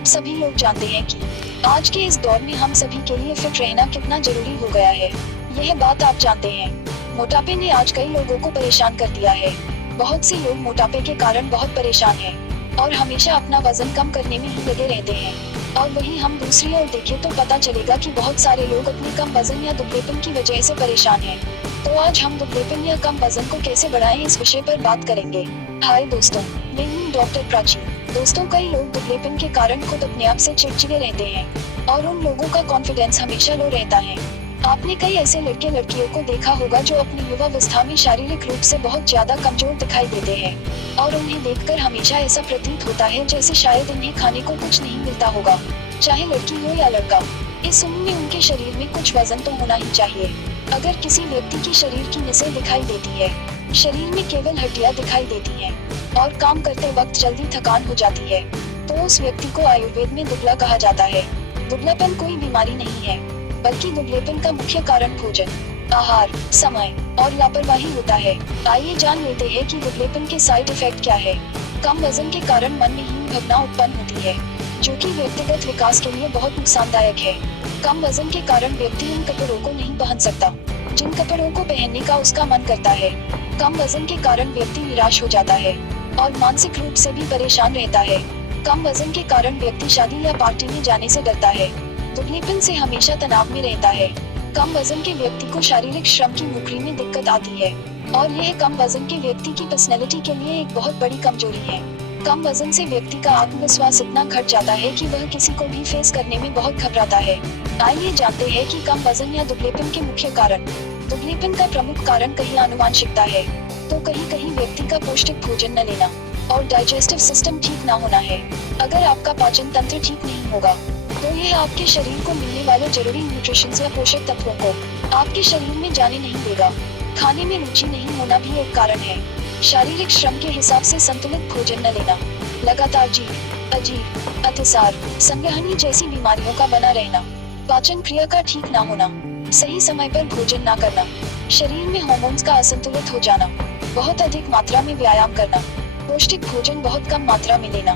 आप सभी लोग जानते हैं कि आज के इस दौर में हम सभी के लिए फिट रहना कितना जरूरी हो गया है। यह बात आप जानते हैं। मोटापे ने आज कई लोगों को परेशान कर दिया है। बहुत से लोग मोटापे के कारण बहुत परेशान हैं और हमेशा अपना वजन कम करने में ही लगे रहते हैं। और वहीं हम दूसरी ओर देखें तो पता चलेगा कि बहुत सारे लोग अपने कम वजन या दुबलेपन की वजह से परेशान हैं। तो आज हम दुबलेपन या कम वजन को कैसे बढ़ाएं, इस विषय पर बात करेंगे। हाय दोस्तों, मैं हूं डॉक्टर प्राची। दोस्तों, कई लोग दुबलेपन के कारण खुद अपने आप से चिड़चिड़े रहते हैं और उन लोगों का कॉन्फिडेंस हमेशा लो रहता है। आपने कई ऐसे लड़के लड़कियों को देखा होगा जो अपनी युवावस्था में शारीरिक रूप से बहुत ज्यादा कमजोर दिखाई देते हैं और उन्हें देखकर हमेशा ऐसा प्रतीत होता है जैसे शायद उन्हें खाने को कुछ नहीं मिलता होगा, चाहे लड़की हो या लड़का। इस उम्र में उनके शरीर में कुछ वजन तो होना ही चाहिए। अगर किसी व्यक्ति की शरीर की नसें दिखाई देती है, शरीर में केवल हड्डियां दिखाई देती हैं और काम करते वक्त जल्दी थकान हो जाती है, तो उस व्यक्ति को आयुर्वेद में दुबला कहा जाता है। दुबलापन कोई बीमारी नहीं है, बल्कि दुबलेपन का मुख्य कारण भोजन, आहार, समय और लापरवाही होता है। आइए जान लेते हैं कि दुबलेपन के साइड इफेक्ट क्या है। कम वजन के कारण मन में हीन भावना उत्पन्न होती है, जो कि व्यक्तिगत विकास के लिए बहुत नुकसानदायक है। कम वजन के कारण व्यक्ति उन कपड़ों को नहीं पहन सकता जिन कपड़ों को पहनने का उसका मन करता है। कम वजन के कारण व्यक्ति निराश हो जाता है और मानसिक रूप से भी परेशान रहता है। कम वजन के कारण व्यक्ति शादी या पार्टी में जाने से डरता है। दुबलेपन से हमेशा तनाव में रहता है। कम वजन के व्यक्ति को शारीरिक श्रम की नौकरी में दिक्कत आती है और यह कम वजन के व्यक्ति की पर्सनैलिटी के लिए एक बहुत बड़ी कमजोरी है। कम वजन से व्यक्ति का आत्मविश्वास इतना घट जाता है कि वह किसी को भी फेस करने में बहुत घबराता है। आइए जानते हैं कि कम वजन या दुबलेपन के मुख्य कारण। दुबलेपन का प्रमुख कारण कहीं आनुवंशिकता है, तो कहीं कहीं व्यक्ति का पौष्टिक भोजन न लेना और डाइजेस्टिव सिस्टम ठीक ना होना है। अगर आपका पाचन तंत्र ठीक नहीं होगा, तो यह आपके शरीर को मिलने वाले जरूरी न्यूट्रिशंस या पोषक तत्वों को आपके शरीर में जाने नहीं देगा। खाने में रुचि नहीं होना भी एक कारण है। शारीरिक श्रम के हिसाब से संतुलित भोजन न लेना, लगातार जीभ, अजीब, अतिसार, संवहनी जैसी बीमारियों का बना रहना, पाचन क्रिया का ठीक ना होना, सही समय पर भोजन ना करना, शरीर में हार्मोन्स का असंतुलित हो जाना, बहुत अधिक मात्रा में व्यायाम करना, पौष्टिक भोजन बहुत कम मात्रा में लेना,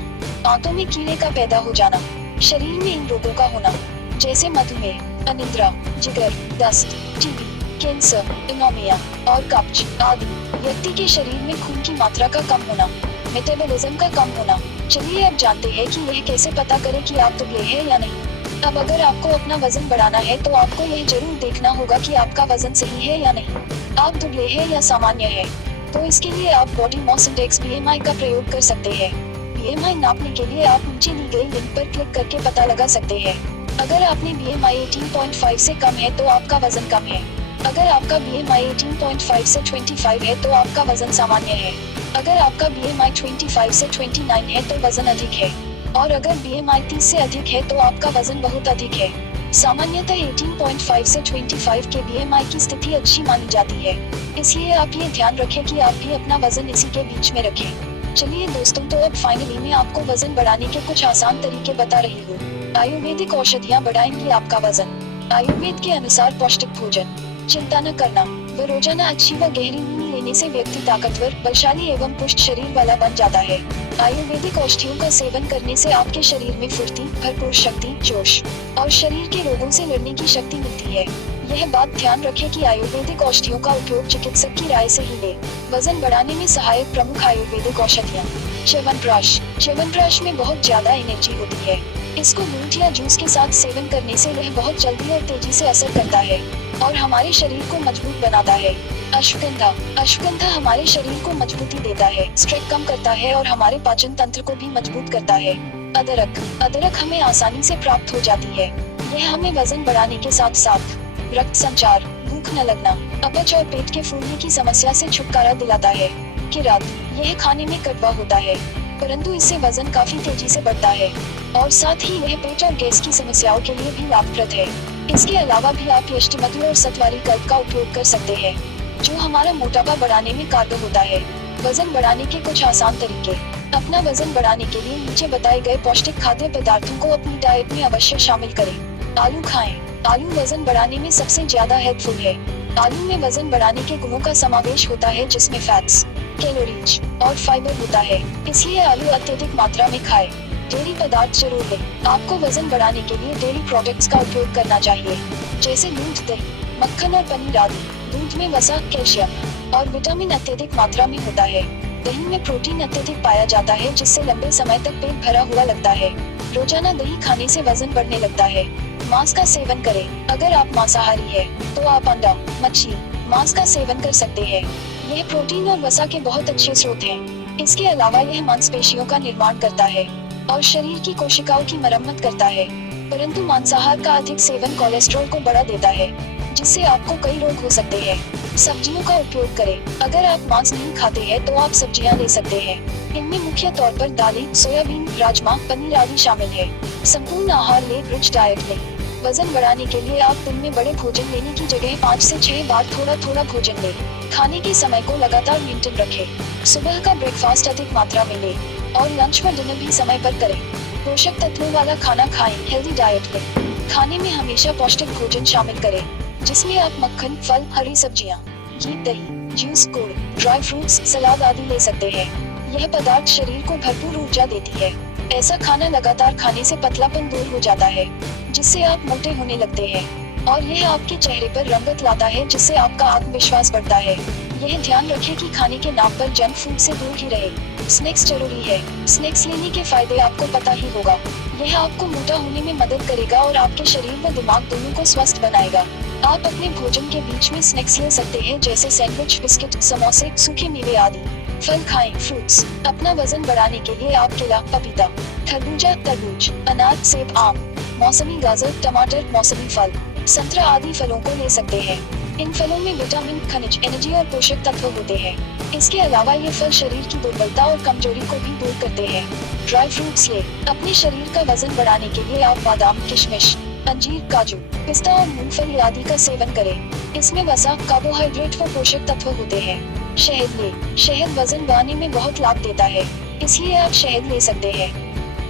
आंतों में कीड़े का पैदा हो जाना, शरीर में इन रोगों का होना जैसे मधुमेह, अनिद्रा, जिगर, दस्त, टीबी, कैंसर, एनीमिया और कब्ज आदि। व्यक्ति के शरीर में खून की मात्रा का कम होना, मेटाबॉलिज्म का कम होना। चलिए अब जानते हैं कि यह कैसे पता करें कि आप दुबले हैं या नहीं। अब अगर आपको अपना वजन बढ़ाना है तो आपको यह जरूर देखना होगा कि आपका वजन सही है या नहीं। आप दुबले हैं या सामान्य है, तो इसके लिए आप बॉडी मास इंडेक्स BMI का प्रयोग कर सकते हैं। BMI नापने के लिए आप नीचे दी गई लिंक पर क्लिक करके पता लगा सकते हैं। अगर आपने BMI 18.5 से कम है तो आपका वजन कम है। अगर आपका BMI 18.5 से 25 है तो आपका वजन सामान्य है। अगर आपका BMI 25 से 29 है तो वजन अधिक है और अगर BMI 30 से अधिक है तो आपका वजन बहुत अधिक है। सामान्यतः 18.5 से 25 के BMI की स्थिति अच्छी मानी जाती है, इसलिए आप ये ध्यान रखें कि आप भी अपना वजन इसी के बीच में रखें। चलिए दोस्तों, तो अब फाइनली मैं आपको वजन बढ़ाने के कुछ आसान तरीके बता रही हूँ। आयुर्वेदिक औषधियाँ बढ़ाएंगी आपका वजन। आयुर्वेद के अनुसार पौष्टिक भोजन, चिंता न करना व रोजाना अच्छी व गहरी नींद लेने से व्यक्ति ताकतवर, बलशाली एवं पुष्ट शरीर वाला बन जाता है। आयुर्वेदिक औषधियों का सेवन करने से आपके शरीर में फुर्ती, भरपूर शक्ति, जोश और शरीर के रोगों से लड़ने की शक्ति मिलती है। यह बात ध्यान रखें कि आयुर्वेदिक औषधियों का उपयोग चिकित्सक की राय से ही ले। वजन बढ़ाने में सहायक प्रमुख आयुर्वेदिक औषधियाँ। च्यवनप्राश। च्यवनप्राश में बहुत ज्यादा एनर्जी होती है। इसको दूध या जूस के साथ सेवन करने से यह बहुत जल्दी और तेजी से असर करता है और हमारे शरीर को मजबूत बनाता है। अश्वगंधा। अश्वगंधा हमारे शरीर को मजबूती देता है, स्ट्रेस कम करता है और हमारे पाचन तंत्र को भी मजबूत करता है। अदरक। अदरक हमें आसानी से प्राप्त हो जाती है। यह हमें वजन बढ़ाने के साथ साथ रक्त संचार, भूख न लगना, अपच और पेट के फूलने की समस्या से छुटकारा दिलाता है। किरात। यह खाने में कड़वा होता है, परंतु इससे वजन काफी तेजी से बढ़ता है और साथ ही यह पेट और गैस की समस्याओं के लिए भी लाभप्रद है। इसके अलावा भी आप यष्टिमधु और सत्वारी कल्प का उपयोग कर सकते हैं, जो हमारा मोटापा बढ़ाने में कारगर होता है। वजन बढ़ाने के कुछ आसान तरीके। अपना वजन बढ़ाने के लिए नीचे बताए गए पौष्टिक खाद्य पदार्थों को अपनी डाइट में अवश्य शामिल करें। आलू खाएं। आलू वजन बढ़ाने में सबसे ज्यादा हेल्पफुल है। आलू में वजन बढ़ाने के गुणों का समावेश होता है, जिसमें फैट्स, कैलोरीज और फाइबर होता है, इसलिए आलू अत्यधिक मात्रा में खाएं। डेयरी पदार्थ जरूर लें। आपको वजन बढ़ाने के लिए डेयरी प्रोडक्ट्स का उपयोग करना चाहिए, जैसे दूध, दही, मक्खन और पनीर आदि। दूध में वसा, कैल्शियम और विटामिन अत्यधिक मात्रा में होता है। दही में प्रोटीन अत्यधिक पाया जाता है, जिससे लंबे समय तक पेट भरा हुआ लगता है। रोजाना दही खाने से वजन बढ़ने लगता है। मांस का सेवन करें। अगर आप मांसाहारी है तो आप अंडा, मछली, मांस का सेवन कर सकते हैं। यह प्रोटीन और वसा के बहुत अच्छे स्रोत हैं। इसके अलावा यह मांसपेशियों का निर्माण करता है और शरीर की कोशिकाओं की मरम्मत करता है। परंतु मांसाहार का अधिक सेवन कोलेस्ट्रॉल को बढ़ा देता है, जिससे आपको कई रोग हो सकते हैं। सब्जियों का उपयोग करें। अगर आप मांस नहीं खाते हैं तो आप सब्जियां ले सकते हैं। इनमें मुख्य तौर पर दालें, सोयाबीन, राजमा, पनीर आदि शामिल है। संपूर्ण आहार ले, रिच डाइट लें। वजन बढ़ाने के लिए आप दिन में बड़े भोजन लेने की जगह 5 से 6 बार थोड़ा थोड़ा भोजन लें। खाने के समय को लगातार मेंटेन रखें। सुबह का ब्रेकफास्ट अधिक मात्रा में लें और लंच व डिनर भी समय पर करें। पोषक तत्वों वाला खाना खाएं। हेल्दी डाइट लें। खाने में हमेशा पौष्टिक भोजन शामिल करें, जिसमें आप मक्खन, फल, हरी सब्जियां, घी, दही, जूस, गुड़, ड्राई फ्रूट्स, सलाद आदि ले सकते हैं। यह पदार्थ शरीर को भरपूर ऊर्जा देती है। ऐसा खाना लगातार खाने से पतलापन दूर हो जाता है, जिससे आप मोटे होने लगते हैं और यह आपके चेहरे पर रंगत लाता है, जिससे आपका आत्मविश्वास बढ़ता है। यह ध्यान रखें कि खाने के नाम पर जंक फूड से दूर ही रहे। स्नैक्स जरूरी है। स्नैक्स लेने के फायदे आपको पता ही होगा। यह आपको मोटा होने में मदद करेगा और आपके शरीर व दिमाग दोनों को स्वस्थ बनाएगा। आप अपने भोजन के बीच में स्नैक्स ले सकते हैं, जैसे सैंडविच, बिस्किट, समोसे, सूखे मेवे आदि। फल खाएं। फ्रूट्स। अपना वजन बढ़ाने के लिए आप केला, पपीता, खरबूजा, तरबूज, अनार, सेब, आम, मौसमी गाजर, टमाटर, मौसमी फल, संतरा आदि फलों को ले सकते हैं। इन फलों में विटामिन, खनिज, एनर्जी और पोषक तत्व होते हैं। इसके अलावा ये फल शरीर की दुर्बलता और कमजोरी को भी दूर करते हैं। ड्राई फ्रूट्स ले। अपने शरीर का वजन बढ़ाने के लिए आप बादाम, किशमिश, अंजीर, काजू, पिस्ता और मूंगफली आदि का सेवन करें। इसमें वसा, कार्बोहाइड्रेट व पोषक तत्व होते हैं। शहद ले। शहद वजन बढ़ाने में बहुत लाभ देता है, इसलिए आप शहद ले सकते हैं।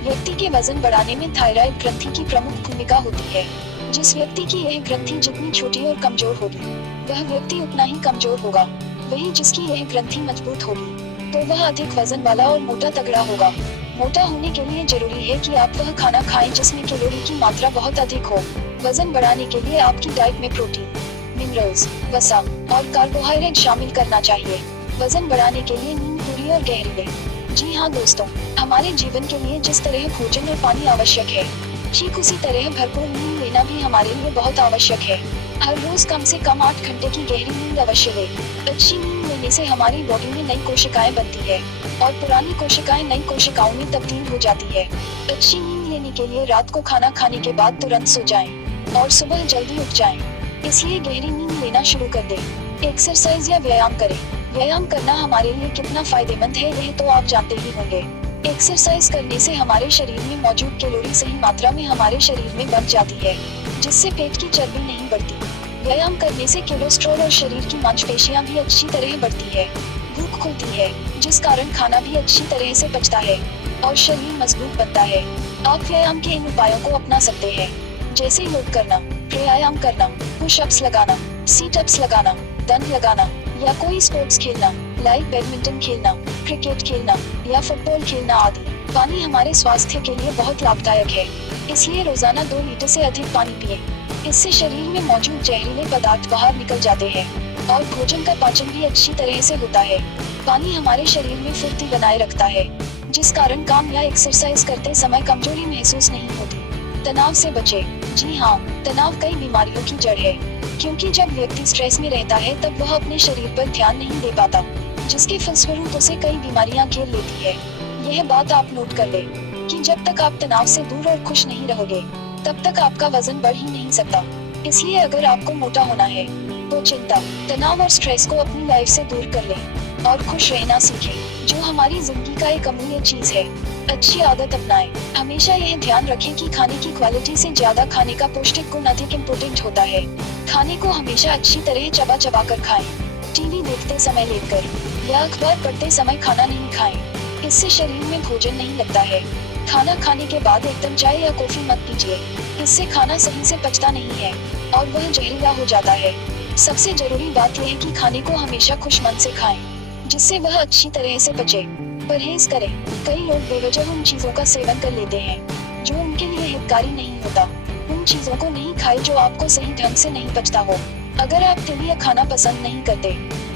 व्यक्ति के वजन बढ़ाने में थायराइड ग्रंथि की प्रमुख भूमिका होती है। जिस व्यक्ति की यह ग्रंथि जितनी छोटी और कमजोर होगी, वह व्यक्ति उतना ही कमजोर होगा। वही जिसकी यह ग्रंथि मजबूत होगी, तो वह अधिक वजन वाला और मोटा तगड़ा होगा। मोटा होने के लिए जरूरी है कि आप वह खाना खाएं जिसमें कैलोरी की मात्रा बहुत अधिक हो। वजन बढ़ाने के लिए आपकी डाइट में प्रोटीन, मिनरल्स, वसा और कार्बोहाइड्रेट शामिल करना चाहिए। वजन बढ़ाने के लिए नींद पूरी और गहरी लें। जी हाँ दोस्तों, हमारे जीवन के लिए जिस तरह भोजन और पानी आवश्यक है, ठीक उसी तरह भरपूर नींद लेना भी हमारे लिए बहुत आवश्यक है। हर रोज कम से कम 8 घंटे की गहरी नींद अवश्य लें। अच्छी नींद लेने से हमारी बॉडी में नई कोशिकाएं बनती है और पुरानी कोशिकाएं नई कोशिकाओं में तब्दील हो जाती है। अच्छी नींद लेने के लिए रात को खाना खाने के बाद तुरंत सो जाएं और सुबह जल्दी उठ जाएं। इसलिए गहरी नींद लेना शुरू कर दें। एक्सरसाइज या व्यायाम करें। व्यायाम करना हमारे लिए कितना फायदेमंद है, यह तो आप जानते ही होंगे। एक्सरसाइज करने से हमारे शरीर में मौजूद कैलोरी सही मात्रा में हमारे शरीर में बन जाती है, जिससे पेट की चर्बी नहीं बढ़ती। व्यायाम करने से कोलेस्ट्रॉल और शरीर की मांसपेशियां भी अच्छी तरह बढ़ती है। भूख खुलती है, जिस कारण खाना भी अच्छी तरह से पचता है और शरीर मजबूत बनता है। आप व्यायाम के इन उपायों को अपना सकते हैं, जैसे योग करना, प्राणायाम करना, पुशअप्स लगाना, सीटअप्स लगाना, दंड लगाना या कोई स्पोर्ट्स खेलना, लाइक बैडमिंटन खेलना, क्रिकेट खेलना या फुटबॉल खेलना आदि। पानी हमारे स्वास्थ्य के लिए बहुत लाभदायक है, इसलिए रोजाना 2 लीटर से अधिक पानी पिएं। इससे शरीर में मौजूद जहरीले पदार्थ बाहर निकल जाते हैं और भोजन का पाचन भी अच्छी तरह से होता है। पानी हमारे शरीर में फुर्ती बनाए रखता है, जिस कारण काम या एक्सरसाइज करते समय कमजोरी महसूस नहीं होती। तनाव से बचें। जी हाँ, तनाव कई बीमारियों की जड़ है, क्योंकि जब व्यक्ति स्ट्रेस में रहता है तब वह अपने शरीर पर ध्यान नहीं दे पाता, जिसके फलस्वरूप उसे कई बीमारियां घेर लेती है। यह बात आप नोट कर ले कि जब तक आप तनाव से दूर और खुश नहीं रहोगे, तब तक आपका वजन बढ़ ही नहीं सकता। इसलिए अगर आपको मोटा होना है, तो चिंता, तनाव और स्ट्रेस को अपनी लाइफ से दूर कर लें और खुश रहना सीखें, जो हमारी जिंदगी का एक अमूल्य चीज है। अच्छी आदत अपनाएं। हमेशा यह ध्यान रखें कि खाने की क्वालिटी से ज्यादा खाने का पौष्टिक गुण अधिक इम्पोर्टेंट होता है। खाने को हमेशा अच्छी तरह चबा चबा कर खाएं। टीवी देखते समय लेकर या अखबार पढ़ते समय खाना नहीं खाएं। इससे शरीर में भोजन नहीं लगता है। खाना खाने के बाद एकदम चाय या कॉफी मत पीजिए, इससे खाना सही से पचता नहीं है और वह जहरीला हो जाता है। सबसे जरूरी बात यह है कि खाने को हमेशा खुश मन से खाएं, जिससे वह अच्छी तरह से पचे। परहेज करें। कई लोग बेवजह उन चीजों का सेवन कर लेते हैं जो उनके लिए हितकारी नहीं होता। उन चीजों को नहीं खाएं जो आपको सही ढंग से नहीं पचता हो। अगर आप तेलिया खाना पसंद नहीं करते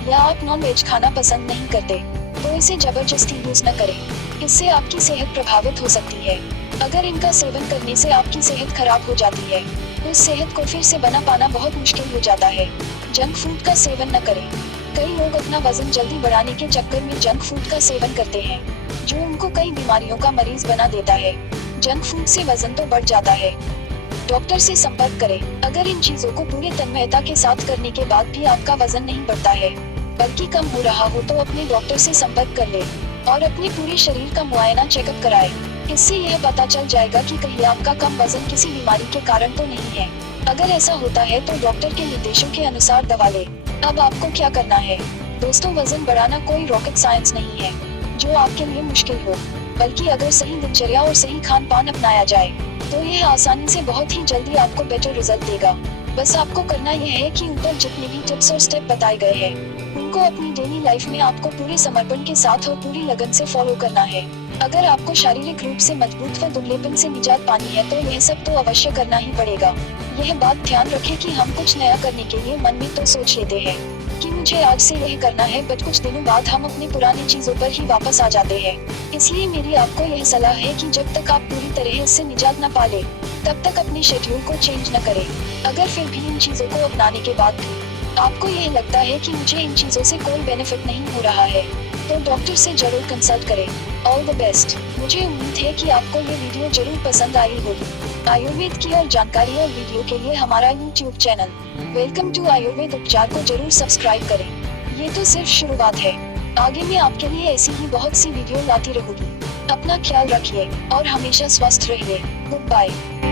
या आप नॉन वेज खाना पसंद नहीं करते तो इसे जबरदस्ती यूज न करें। इससे आपकी सेहत प्रभावित हो सकती है। अगर इनका सेवन करने से आपकी सेहत खराब हो जाती है तो उस सेहत को फिर से बना पाना बहुत मुश्किल हो जाता है। जंक फूड का सेवन न करें। कई लोग अपना वजन जल्दी बढ़ाने के चक्कर में जंक फूड का सेवन करते हैं जो उनको कई बीमारियों का मरीज बना देता है। जंक फूड से वजन तो बढ़ जाता है। डॉक्टर से संपर्क करें। अगर इन चीजों को पूरे तन्मयता के साथ करने के बाद भी आपका वजन नहीं बढ़ता है बल्कि कम हो रहा हो तो अपने डॉक्टर से संपर्क कर लें और अपने पूरे शरीर का मुआयना चेकअप कराएं। इससे यह पता चल जाएगा कि कहीं आपका कम वजन किसी बीमारी के कारण तो नहीं है। अगर ऐसा होता है तो डॉक्टर के निर्देशों के अनुसार दवा लें। अब आपको क्या करना है? दोस्तों, वजन बढ़ाना कोई रॉकेट साइंस नहीं है जो आपके लिए मुश्किल हो, बल्कि अगर सही दिनचर्या और सही खान पान अपनाया जाए तो यह आसानी से बहुत ही जल्दी आपको बेटर रिजल्ट देगा। बस आपको करना यह है कि ऊपर जितने भी टिप्स और स्टेप बताए गए हैं उनको अपनी डेली लाइफ में आपको पूरे समर्पण के साथ और पूरी लगन से फॉलो करना है। अगर आपको शारीरिक रूप से मजबूत व दुबलेपन से निजात पानी है तो यह सब तो अवश्य करना ही पड़ेगा। यह बात ध्यान रखें कि हम कुछ नया करने के लिए मन में तो सोच लेते हैं कि मुझे आज से यह करना है, बट कुछ दिनों बाद हम अपनी पुरानी चीजों पर ही वापस आ जाते हैं। इसलिए मेरी आपको यह सलाह है कि जब तक आप पूरी तरह इससे निजात न पाले तब तक अपने शेड्यूल को चेंज न करें। अगर फिर भी इन चीजों को अपनाने के बाद भी आपको यह लगता है कि मुझे इन चीजों से कोई बेनिफिट नहीं हो रहा है तो डॉक्टर से जरूर कंसल्ट करें। All the best. मुझे उम्मीद है कि आपको ये वीडियो जरूर पसंद आई होगी। आयुर्वेद की और जानकारी और वीडियो के लिए हमारा YouTube चैनल वेलकम टू आयुर्वेद उपचार को जरूर सब्सक्राइब करें। ये तो सिर्फ शुरुआत है, आगे मैं आपके लिए ऐसी ही बहुत सी वीडियो लाती रहूंगी। अपना ख्याल रखिए और हमेशा स्वस्थ रहिए। Good bye.